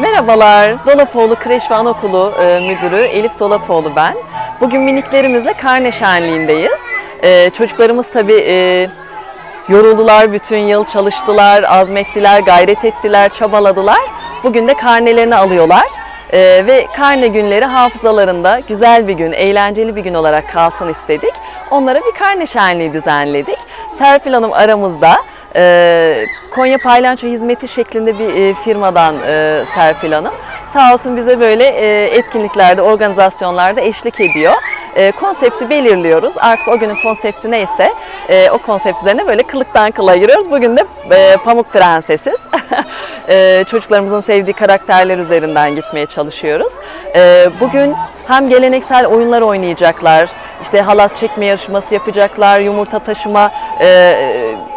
Merhabalar, Dolapoğlu Kreş ve Anaokulu e, Müdürü Elif Dolapoğlu ben. Bugün miniklerimizle karne şenliğindeyiz. E, çocuklarımız tabii e, yoruldular bütün yıl, çalıştılar, azmettiler, gayret ettiler, çabaladılar. Bugün de karnelerini alıyorlar. E, ve karne günleri hafızalarında güzel bir gün, eğlenceli bir gün olarak kalsın istedik. Onlara bir karne şenliği düzenledik. Serpil Hanım aramızda. Ee, Konya Paylanço Hizmeti şeklinde bir e, firmadan e, Serpil Hanım. Sağ olsun bize böyle e, etkinliklerde, organizasyonlarda eşlik ediyor. Konsepti belirliyoruz. Artık o günün konsepti neyse o konsept üzerine böyle kılıktan kılığa giriyoruz. Bugün de Pamuk Prensesiz. çocuklarımızın sevdiği karakterler üzerinden gitmeye çalışıyoruz. Bugün hem geleneksel oyunlar oynayacaklar, işte halat çekme yarışması yapacaklar, yumurta taşıma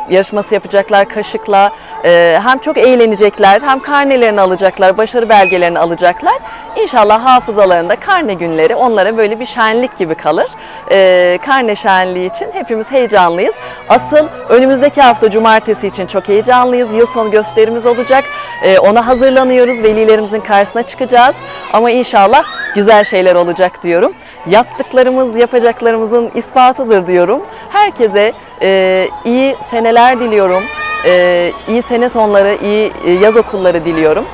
yarışması yapacaklar kaşıkla. E, hem çok eğlenecekler, hem karnelerini alacaklar, başarı belgelerini alacaklar. İnşallah hafızalarında karne günleri onlara böyle bir şenlik gibi kalır. E, karne şenliği için hepimiz heyecanlıyız. Asıl önümüzdeki hafta cumartesi için çok heyecanlıyız. Yıl sonu gösterimiz olacak. E, ona hazırlanıyoruz. Velilerimizin karşısına çıkacağız. Ama inşallah güzel şeyler olacak diyorum. Yaptıklarımız, yapacaklarımızın ispatıdır diyorum. Herkese e, iyi seneler diliyorum. E, iyi sene sonları, iyi e, yaz okulları diliyorum.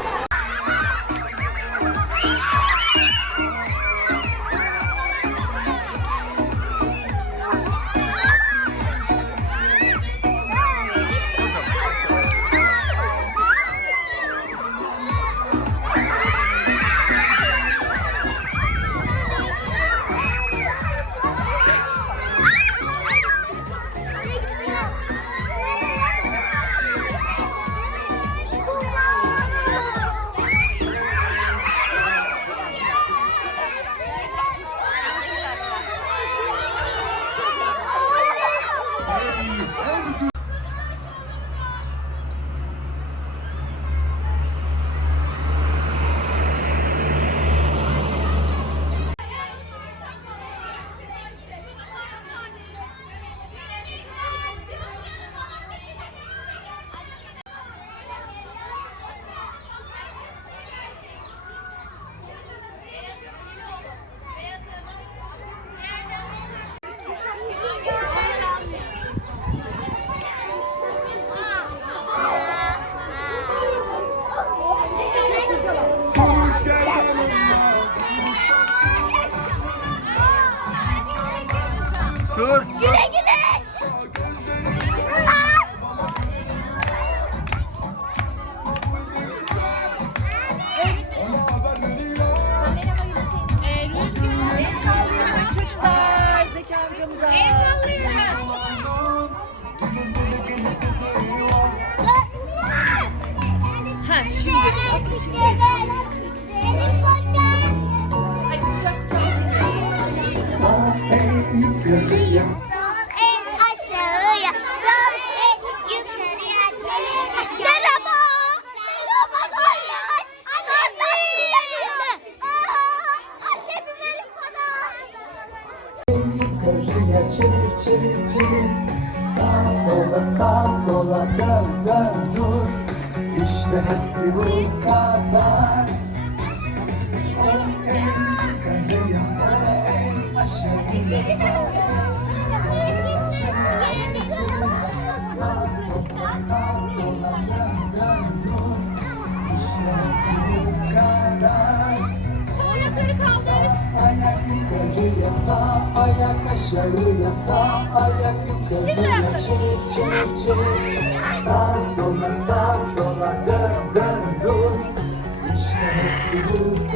Dur. Güle güle. Çocuklar Zeki amcamıza. Ha şimdi. En Yukarıya çevir çevir çevir. Sağ sola sağ sola dön dön dur. İşte hepsi bu kadar. Sol en yukarıya sol en aşağıya sağ. Sağ sola sağ sola dön dön dur. İşte hepsi bu kadar. Ayak yukarıya sağ, ayak aşağıya sağ, ayak yukarıya çevir çevir çevir. Sağ sola sağ sola dön dön dur. İşte hepsi bu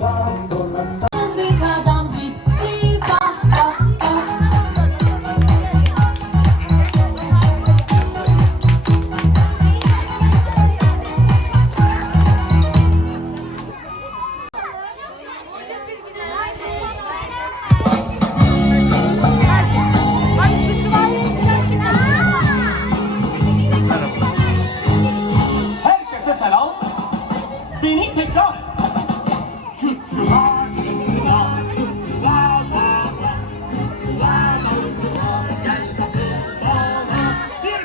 Sağ sola sağ Bir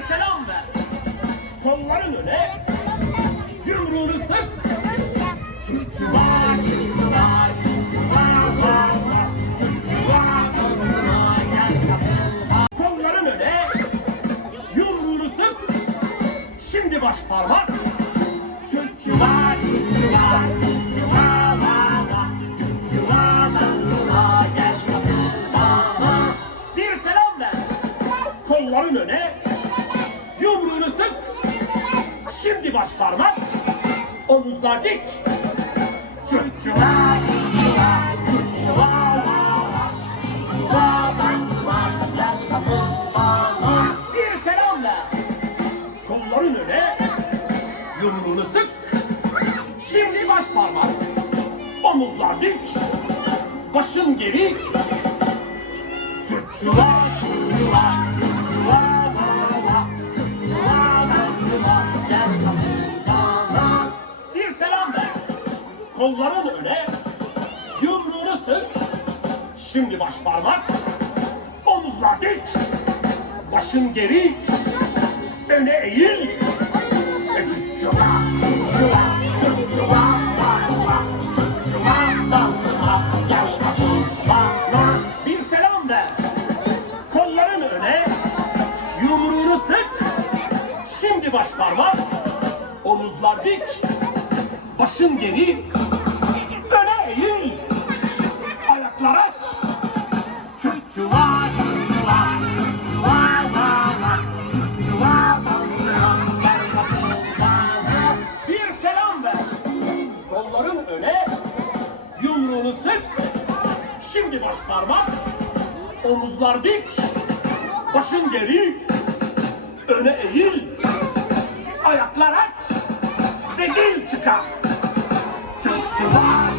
selam ver. Kolların öne, yumruğunu sık. Kolların öne, yumruğunu sık. Şimdi baş parmak. Parmak, omuzlar dik. Çuva, çuva, çuva, va, va. Çuva. Bir selam ver. Kolların öne, yumruğunu sık. Şimdi baş parmak, omuzlar dik. Başın geri. Çuva, çuva, Kolların öne, yumruğunu sık. Şimdi baş parmak, omuzlar dik. Başın geri, öne eğil. E. Bir selam ver. Kolların öne, yumruğunu sık. Şimdi baş parmak, omuzlar dik. Başın geri, öne eğil. Ayaklar aç. Kolların öne, yumruğunu sık. Şimdi baş parmak, omuzlar dik. Başın geri, öne eğil. Ayaklar aç ve dil çıkar. What?